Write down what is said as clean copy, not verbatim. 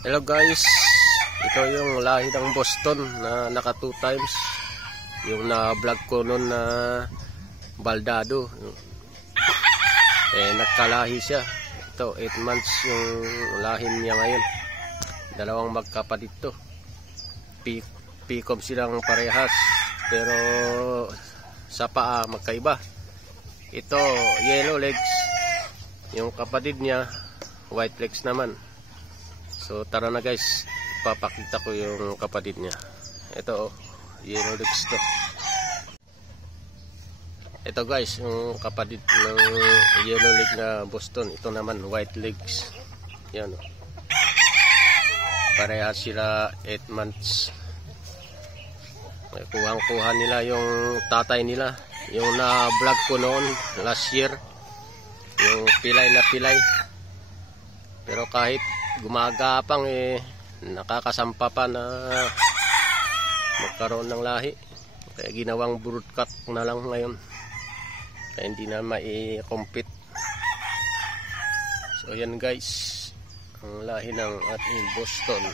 Hello guys, ito yung lahi ng Boston na naka 2 times. Yung na-vlog ko noon na baldado. Nagkalahi siya. Ito, 8 months yung lahi niya ngayon. Dalawang magkapatid to. Pikom silang parehas. Pero sa paa magkaiba. Ito, yellow legs. Yung kapatid niya, white legs naman. So tara na guys, papakita ko yung kapatid niya. Ito yellow legs to. Ito guys, yung kapatid ng yellow leg na Boston. Ito naman white legs. Yan oh. Parehas sila 8 months. May kuhang-kuha nila yung tatay nila. Yung na-vlog ko noon last year. Yung pilay na pilay. Pero kahit gumagapang nakakasampa pa na magkaroon ng lahi. Kaya ginawang broodcat na lang ngayon. Kaya hindi na mai-compete. So yan guys, ang lahi ng ating Boston.